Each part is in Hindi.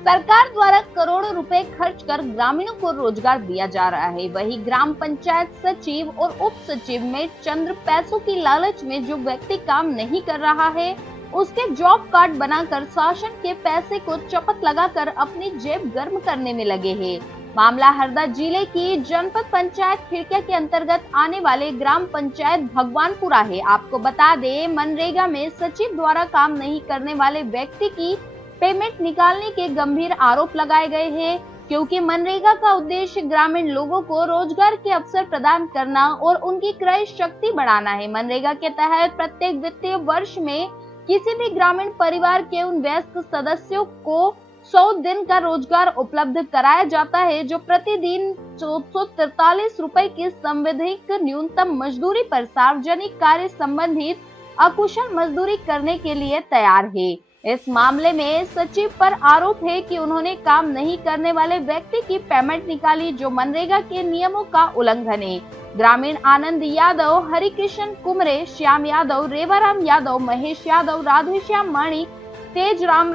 सरकार द्वारा करोड़ों रुपए खर्च कर ग्रामीणों को रोजगार दिया जा रहा है। वहीं ग्राम पंचायत सचिव और उप सचिव में चंद्र पैसों की लालच में जो व्यक्ति काम नहीं कर रहा है, उसके जॉब कार्ड बनाकर शासन के पैसे को चपत लगाकर अपनी जेब गर्म करने में लगे हैं। मामला हरदा जिले की जनपद पंचायत खिड़किया के अंतर्गत आने वाले ग्राम पंचायत भगवानपुरा है। आपको बता दें, मनरेगा में सचिव द्वारा काम नहीं करने वाले व्यक्ति की पेमेंट निकालने के गंभीर आरोप लगाए गए हैं, क्योंकि मनरेगा का उद्देश्य ग्रामीण लोगों को रोजगार के अवसर प्रदान करना और उनकी क्रय शक्ति बढ़ाना है। मनरेगा के तहत प्रत्येक वित्तीय वर्ष में किसी भी ग्रामीण परिवार के उन वयस्क सदस्यों को 100 दिन का रोजगार उपलब्ध कराया जाता है, जो प्रतिदिन 443 रुपए की संविधिक न्यूनतम मजदूरी पर सार्वजनिक कार्य संबंधित अकुशल मजदूरी करने के लिए तैयार है। इस मामले में सचिव पर आरोप है कि उन्होंने काम नहीं करने वाले व्यक्ति की पेमेंट निकाली, जो मनरेगा के नियमों का उल्लंघन है। ग्रामीण आनंद यादव, हरिकृष्ण कुमरे, श्याम यादव, रेवाराम यादव, महेश यादव, राधेश्याम माणिक, तेज राम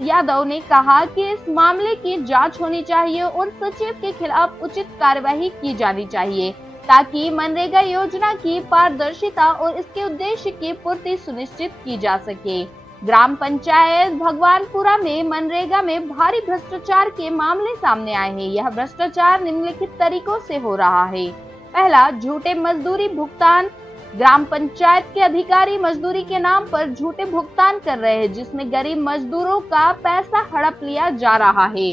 यादव ने कहा कि इस मामले की जांच होनी चाहिए और सचिव के खिलाफ उचित कार्यवाही की जानी चाहिए, ताकि मनरेगा योजना की पारदर्शिता और इसके उद्देश्य की पूर्ति सुनिश्चित की जा सके। ग्राम पंचायत भगवानपुरा में मनरेगा में भारी भ्रष्टाचार के मामले सामने आए हैं। यह भ्रष्टाचार निम्नलिखित तरीकों से हो रहा है। पहला, झूठे मजदूरी भुगतान। ग्राम पंचायत के अधिकारी मजदूरी के नाम पर झूठे भुगतान कर रहे हैं, जिसमें गरीब मजदूरों का पैसा हड़प लिया जा रहा है।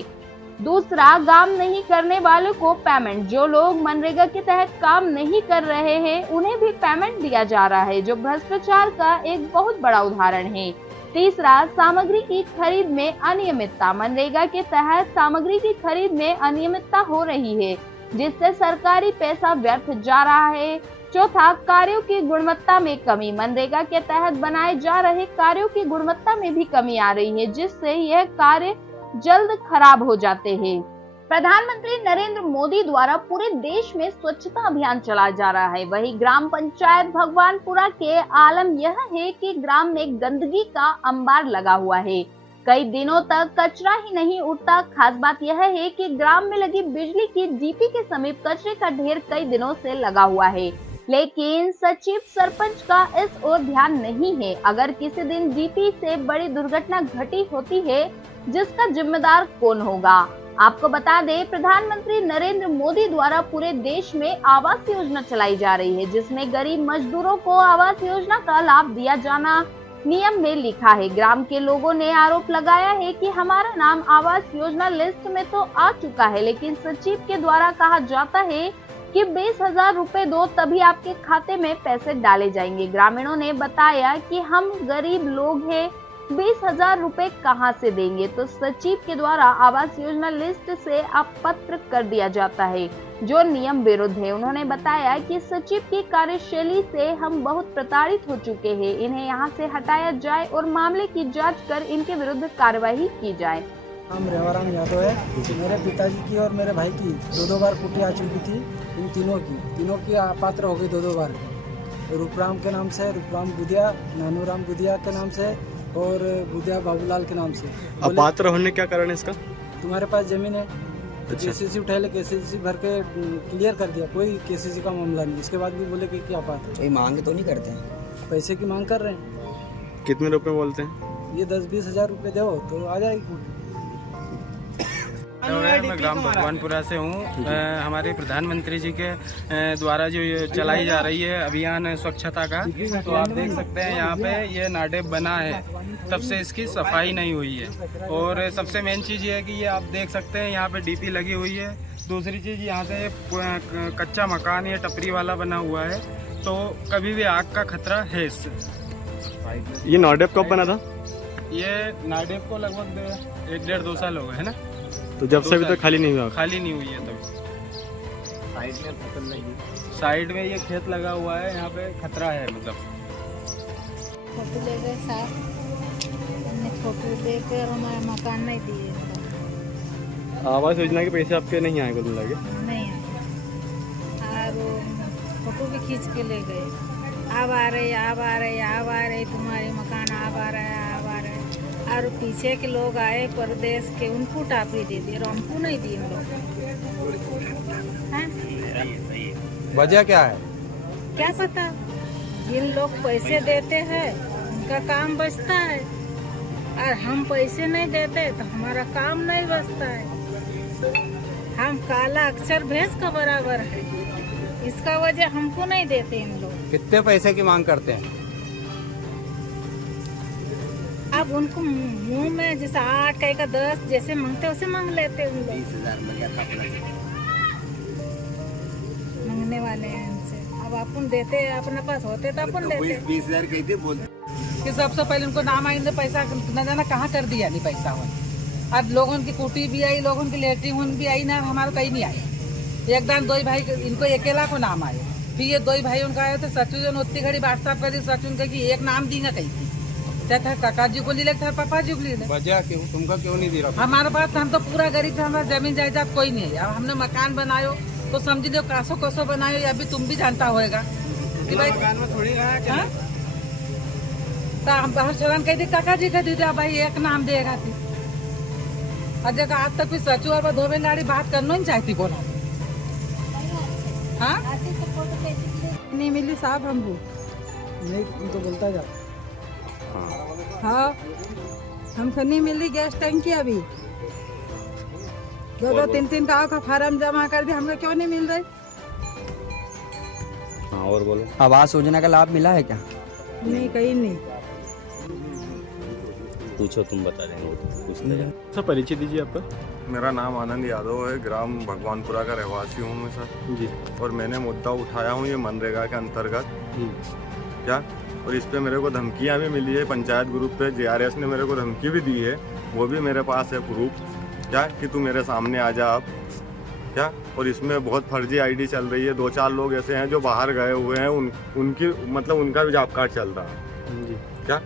दूसरा, काम नहीं करने वालों को पेमेंट। जो लोग मनरेगा के तहत काम नहीं कर रहे हैं, उन्हें भी पेमेंट दिया जा रहा है, जो भ्रष्टाचार का एक बहुत बड़ा उदाहरण है। तीसरा, सामग्री की खरीद में अनियमितता। मनरेगा के तहत सामग्री की खरीद में अनियमितता हो रही है, जिससे सरकारी पैसा व्यर्थ जा रहा है। चौथा, कार्यों की गुणवत्ता में कमी। मनरेगा के तहत बनाए जा रहे कार्यों की गुणवत्ता में भी कमी आ रही है, जिससे यह कार्य जल्द खराब हो जाते हैं। प्रधानमंत्री नरेंद्र मोदी द्वारा पूरे देश में स्वच्छता अभियान चलाया जा रहा है। वहीं ग्राम पंचायत भगवानपुरा के आलम यह है कि ग्राम में गंदगी का अंबार लगा हुआ है। कई दिनों तक कचरा ही नहीं उठता। खास बात यह है कि ग्राम में लगी बिजली की डीपी के समीप कचरे का ढेर कई दिनों से लगा हुआ है, लेकिन सचिव सरपंच का इस ओर ध्यान नहीं है। अगर किसी दिन डीपी से बड़ी दुर्घटना घटी होती है, जिसका जिम्मेदार कौन होगा? आपको बता दें, प्रधानमंत्री नरेंद्र मोदी द्वारा पूरे देश में आवास योजना चलाई जा रही है, जिसमें गरीब मजदूरों को आवास योजना का लाभ दिया जाना नियम में लिखा है। ग्राम के लोगों ने आरोप लगाया है कि हमारा नाम आवास योजना लिस्ट में तो आ चुका है, लेकिन सचिव के द्वारा कहा जाता है कि 20,000 रुपए दो, तभी आपके खाते में पैसे डाले जाएंगे। ग्रामीणों ने बताया कि हम गरीब लोग हैं, 20,000 रुपए कहां से देंगे? तो सचिव के द्वारा आवास योजना लिस्ट से अपत्र कर दिया जाता है, जो नियम विरुद्ध है। उन्होंने बताया कि सचिव की कार्यशैली से हम बहुत प्रताड़ित हो चुके हैं, इन्हें यहां से हटाया जाए और मामले की जांच कर इनके विरुद्ध कार्यवाही की जाए। नाम रेवाराम यादव है। मेरे पिताजी की और मेरे भाई की दो बार कुटी आ चुकी थी। इन तीनों की अपात्र हो गई दो बार। रूपराम के नाम से, रूपराम गुदिया, नानूराम गुदिया के नाम से और गुदिया बाबूलाल के नाम से। अपात्र होने क्या कारण है इसका? तुम्हारे पास जमीन है, अच्छा। केसीसी उठाए ले, केसीसी भर के क्लियर कर दिया, कोई केसीसी का मामला नहीं। इसके बाद भी बोले कि क्या अपात्र। कोई मांग तो नहीं करते हैं? पैसे की मांग कर रहे हैं। कितने रुपए बोलते हैं? ये 10-20 हज़ार रुपये दो तो आ जाएगी। मैं ग्राम भगवानपुरा से हूँ। हमारे प्रधानमंत्री जी के द्वारा जो ये चलाई जा रही है अभियान स्वच्छता का, तो आप देख सकते हैं यहाँ पे ये नाडेप बना है, तब से इसकी सफाई नहीं हुई है। और सबसे मेन चीज़ ये है कि ये आप देख सकते हैं यहाँ पे डीपी लगी हुई है। दूसरी चीज़, यहाँ से कच्चा मकान या टपरी वाला बना हुआ है, तो कभी भी आग का खतरा है इससे। ये नाडेप कब बना था? ये नाडेप को लगभग 1-1.5-2 साल हो गए है ना। तो जब से अभी तक खाली नहीं हुआ? खाली नहीं हुई है तब। साइड में फसल लगी, साइड में ये खेत लगा हुआ है, यहाँ पे खतरा है। मतलब फोटो ले गए साहब, हमने फोटो देकर हमारा मकान नहीं दिए। आवास योजना के पैसे आपके नहीं आए कुल लगे? नहीं आए, और फोटो भी खींच के ले गए। अब आ रहे तुम्हारे मकान, अब आ रहे। और पीछे के लोग आए परदेश के, उनको टापी दे दी और हमको नहीं दी इन लोग। वजह क्या है? क्या पता, जिन लोग पैसे देते हैं उनका काम बचता है, और हम पैसे नहीं देते तो हमारा काम नहीं बचता है। हम काला अक्षर भैंस का बराबर है, इसका वजह हमको नहीं देते इन लोग। कितने पैसे की मांग करते हैं? अब उनको मुंह में जैसे 8 कहीं का 10 जैसे मांगते वैसे मांग लेते उन लोग। 20,000 मांगने वाले हैं उनसे, अब अपन देते अपने पास होते तो अपन देते। 20,000 कहते बोलते कि सबसे पहले उनको नाम आई, पैसा न जाना कहाँ कर दिया नहीं पैसा हो। अब लोगों की कुटी भी आई, लोगों की लेटरिन भी आई ना, हमारा कहीं नहीं आई। एकदम 2 भाई इनको अकेला को नाम आए, फिर ये 2 भाई उनका आए तो सचू जो उतनी घड़ी व्हाट्सएप करी सचू उनका कि एक नाम दी ना कहीं थी, चाहे काका जी को ले लेते पापा जी को ले ले। वजह क्यों, तुमका क्यों नहीं दे रहा? हमारे पास हम तो पूरा गरीब थे, हमारा जमीन जायदाद कोई नहीं है। अब हमने मकान बनायो तो समझ लो कासो कसो बनायो, अभी तुम भी जानता होएगा कि भाई मकान में थोड़ी रहा क्या? तो हम बाहर चलन कह दी काका जी का दीदा भाई एक नाम देगा थी। और जगह आज तक भी सचू और धोबे लाड़ी बात करना ही चाहती बोला। हाँ नहीं मिली साहब हमको नहीं, तो बोलता जा। हाँ हमको नहीं मिली गैस टंकी, अभी 2-2 3-3 का फार्म जमा कर दिया, हमको क्यों नहीं मिल रही? हाँ और बोलो। आवास योजना का लाभ मिला है क्या? नहीं कहीं नहीं। पूछो, तुम बता देंगे। सर परिचय दीजिए आपका। मेरा नाम आनंद यादव है, ग्राम भगवानपुरा का रहवासी हूँ मैं सर जी। और मैंने मुद्दा उठाया हूँ ये मनरेगा के अंतर्गत क्या, और इस पे मेरे को धमकियाँ भी मिली है पंचायत ग्रुप पे। JRS ने मेरे को धमकी भी दी है, वो भी मेरे पास है प्रूफ क्या, कि तू मेरे सामने आ जा अब क्या। और इसमें बहुत फर्जी ID चल रही है, 2-4 लोग ऐसे हैं जो बाहर गए हुए हैं, उनकी मतलब उनका भी जॉब कार्ड चल रहा है जी क्या।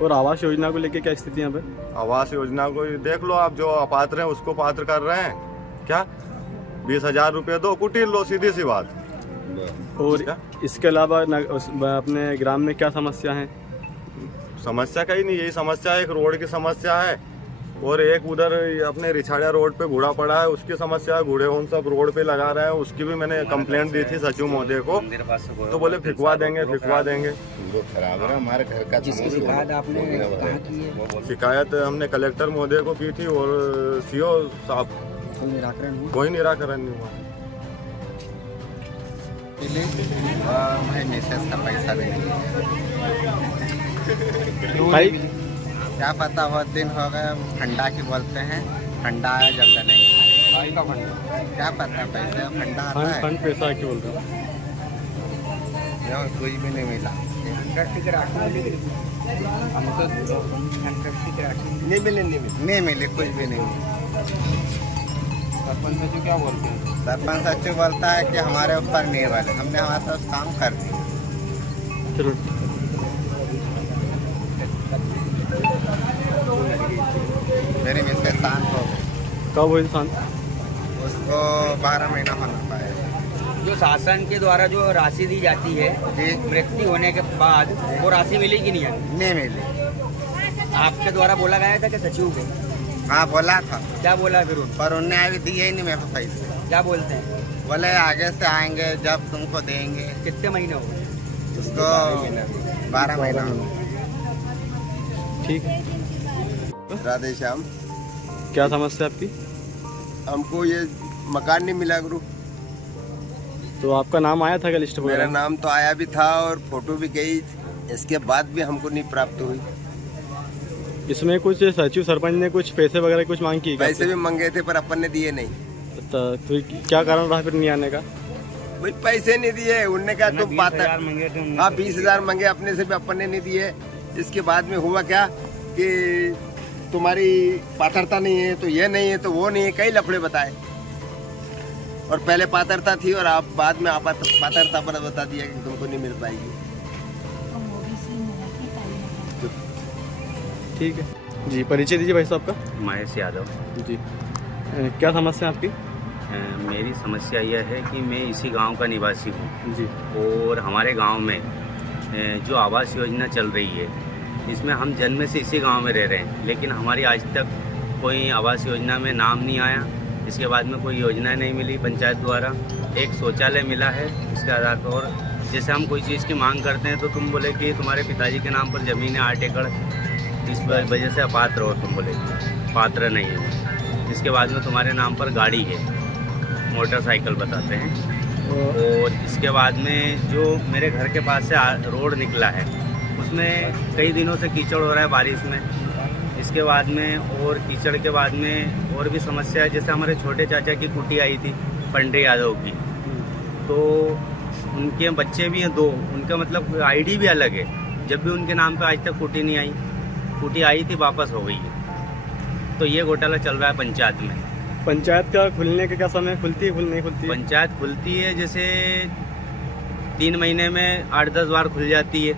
और आवास योजना को लेके क्या स्थिति यहाँ पे? आवास योजना को देख लो आप, जो अपात्र हैं उसको पात्र कर रहे हैं क्या। 20,000 रुपये दो, कुटीर लो, सीधी सी बात। और इसके अलावा अपने ग्राम में क्या समस्या है? समस्या कहीं नहीं, यही समस्या है, एक रोड की समस्या है और एक उधर अपने रिछाड़िया रोड पे घूड़ा पड़ा है, उसकी समस्या है। घूड़े उन सब रोड पे लगा रहे हैं, उसकी भी मैंने कंप्लेंट दी थी सचिव महोदय को, तो बोले फिकवा देंगे। खराब है हमारे घर का। जिसकी शिकायत आपने कहाँ की है? शिकायत हमने कलेक्टर महोदय को की थी और CO साहब, कोई निराकरण हुआ? कोई निराकरण नहीं हुआ। मैं मैसेज का पैसा देंगे, भाई क्या पता बहुत दिन हो गए, फंडा की बोलते हैं, फंडा आया जब डलेंगे, क्या पता पैसे फंडा आता है। फंड पैसा क्यों बोल रहे हो? कोई भी नहीं मिला, नहीं मिले, कुछ भी नहीं मिले। सरपंच सचिव क्या बोलते हैं? सरपंच सचिव बोलता है कि हमारे ऊपर नहीं वाले, हमने हमारे पास काम कर दिया। चलो मेरी मिसेज शांत हो गई, कब हुई शांत? उसको 12 महीना होना पाएगा। जो शासन के द्वारा जो राशि दी जाती है जी मृत्यु होने के बाद, वो राशि मिलेगी नहीं है? नहीं मिली। आपके द्वारा बोला गया था कि सचिव को? हाँ बोला था, क्या बोला फिर उन्होंने? पर उन्हें अभी दिए ही नहीं मेरे को पैसे। क्या बोलते हैं? बोले आगे से आएंगे जब तुमको देंगे। कितने महीने हो गए? उसको 12 महीना। ठीक है। राधे श्याम, क्या समस्या आपकी? हमको ये मकान नहीं मिला गुरु। तो आपका नाम आया था क्या लिस्ट मेरा वगैरह? नाम तो आया भी था और फोटो भी गई, इसके बाद भी हमको नहीं प्राप्त हुई। इसमें कुछ सचिव सरपंच ने कुछ पैसे वगैरह कुछ मांग की? पैसे भी मंगे थे पर अपन ने दिए नहीं। तो क्या कारण रहा फिर नहीं आने का? भाई पैसे नहीं दिए, उनने कहा तुम पात्र। हाँ 20,000 मंगे अपने से भी, अपन ने नहीं दिए। इसके बाद में हुआ क्या कि तुम्हारी पात्रता नहीं है, तो ये नहीं है, तो वो नहीं है, कई लफड़े बताए। और पहले पात्रता थी और आप बाद में पात्रता पर बता दिया कि तुमको नहीं मिल पाएगी। ठीक है जी। परिचय दीजिए भाई साहब का। महेश यादव जी। क्या समस्या है आपकी? मेरी समस्या यह है कि मैं इसी गांव का निवासी हूँ जी। और हमारे गांव में जो आवास योजना चल रही है इसमें हम जन्म से इसी गांव में रह रहे हैं, लेकिन हमारी आज तक कोई आवास योजना में नाम नहीं आया। इसके बाद में कोई योजना नहीं मिली पंचायत द्वारा। एक शौचालय मिला है, इसके आधार पर। और जैसे हम कोई चीज़ की मांग करते हैं तो तुम बोले कि तुम्हारे पिताजी के नाम पर ज़मीन है 8 एकड़, इस वजह से अपात्र हो। तुम बोले पात्र नहीं है। इसके बाद में तुम्हारे नाम पर गाड़ी है, मोटरसाइकिल बताते हैं। और इसके बाद में जो मेरे घर के पास से रोड निकला है, उसमें कई दिनों से कीचड़ हो रहा है बारिश में। इसके बाद में और कीचड़ के बाद में और भी समस्या है। जैसे हमारे छोटे चाचा की कुटी आई थी पंडरी यादव की, तो उनके बच्चे भी हैं 2, उनका मतलब आईडी भी अलग है। जब भी उनके नाम पे आज तक कुटी नहीं आई, कुटी आई थी वापस हो गई है। तो ये घोटाला चल रहा है पंचायत में। पंचायत का खुलने का क्या समय खुलती है, नहीं खुलती है? पंचायत खुलती है जैसे 3 महीने में 8-10 बार खुल जाती है,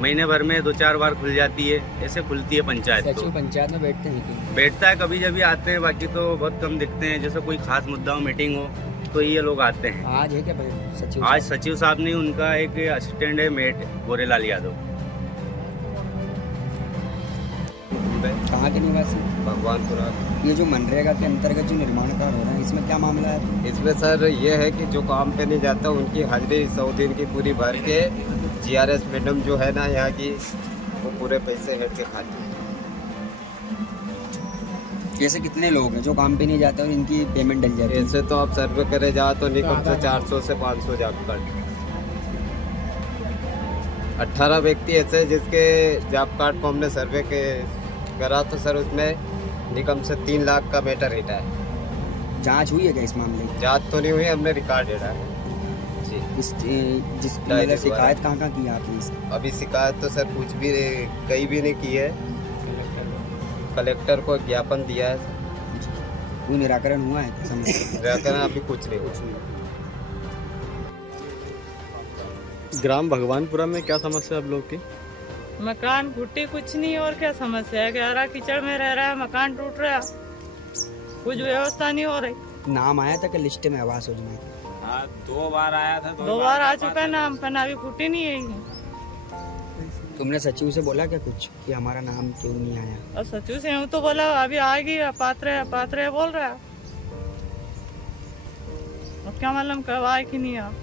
महीने भर में 2-4 बार खुल जाती है, ऐसे खुलती है पंचायत। सचिव पंचायत में बैठते हैं कि? बैठता है, कभी जब भी आते हैं, बाकी तो बहुत कम दिखते हैं। जैसे कोई खास मुद्दा हो, मीटिंग हो, तो ये लोग आते हैं। आज है क्या सचिव? आज सचिव साहब नहीं, उनका एक असिस्टेंट है मेट गोरेलाल यादव। कहाँ के निवासी? भगवानपुरा। ये जो मनरेगा के अंतर्गत जो निर्माण कार्य हो रहा है, इसमें क्या मामला है? इसमें सर ये है कि जो काम पे नहीं जाता उनकी हाजिरी 100 दिन की पूरी भर के GRS मैडम जो है ना यहाँ की, वो पूरे पैसे हेड के खाती है। ऐसे कितने लोग हैं जो काम पे नहीं जाते और इनकी पेमेंट डल जाती है? ऐसे तो आप सर्वे करे जाओ तो नहीं कम से 400 से 500 जॉब कार्ड। 18 व्यक्ति ऐसे जिसके जॉब कार्ड को हमने सर्वे के करा, तो सर उसमें निकम से 3 लाख का मैटर हिटा है। जांच हुई है क्या इस मामले की? जांच तो नहीं हुई, हमने रिकॉर्ड हिटा है जिस शिकायत कहाँ की आपने इसकी? अभी शिकायत तो सर कुछ भी कहीं भी नहीं की है। कलेक्टर को ज्ञापन दिया है। कोई निराकरण हुआ है? निराकरण अभी कुछ नहीं हुआ। ग्राम भगवानपुरा में क्या समस्या है आप लोग की? मकान फूटी, कुछ नहीं। और क्या समस्या है? गहरा कीचड़ में रह रहा है, मकान टूट रहा है, कुछ व्यवस्था नहीं हो रही। नाम आया था कि लिस्ट में आवास योजना की? हाँ, 2 बार आया था। 2 बार आ चुका है नाम, पर अभी फूटी नहीं है। तुमने सचिव से बोला क्या कुछ कि हमारा नाम क्यों नहीं आया? और सचिव से हूँ तो बोला अभी आएगी, पात्र है बोल रहा है। अब क्या मालूम कब आए कि नहीं आप।